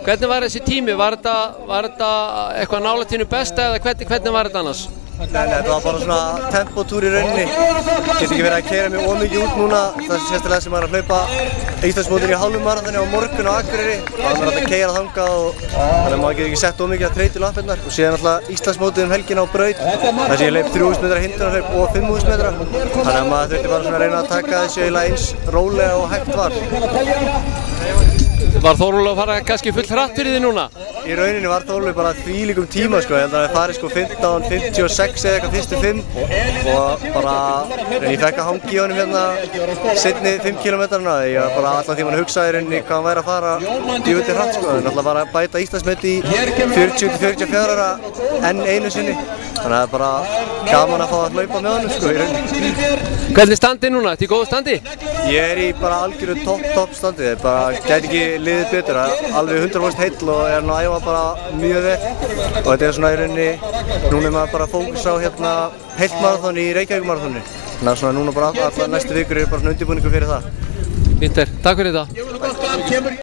Hvernig var þessi tími? Var þetta eitthvað nálægt þínu besta eða hvernig var þetta annars? Nei, þetta var bara svona tempótúr í rauninni. Get ekki verið að keyra mig mikið út núna. Það er sérstaklega sem maður að hlaupa Íslandsmótinu í hálfmaraþoni á morgun á Akureyri. Það er maður að keyra þangað og þannig að maður get ekki sett mikið að þreytu í lappirnar. Og síðan alltaf Íslandsmótið helgina á braut. Þar sem ég hleyp 3000 metra hindrunarhlaup og 5000 metra. Þannig að maður þurfti bara svona að reyna að taka þessu eiginlega eins rólega og hægt var. Var Þórólfur að fara kannski full hratt fyrir þig núna? Í rauninni var Þórólfur bara þvílíkum tíma sko, ég held að það farið sko 15:56 eða eitthvað fyrstu 5 og bara, en ég fekk að hangi í honum hérna seinni 5 kilometrana, ég var bara allan tímann að hugsa í rauninni hvað hann væri að fara djúvillig hratt sko, en alltaf var að bæta Íslandsmet í 40–44 enn einu sinni, þannig að það er bara gaman að fá að hlaupa með honum sko í rauninni. Hvernig standið núna? Ertu í góðu standi? Ég er í bara algjöru topp standi, ég bara gæti ekki liðið betur, alveg 100% heill og er nú að æfa bara mjög vel og þetta er svona í rauninni, núna er maður bara að fókusa á hérna heilt maraþon í Reykjavík-maraþoni, þannig að svona núna bara allar næstu vikur er bara svona undirbúningur fyrir það. Fínt takk fyrir þetta.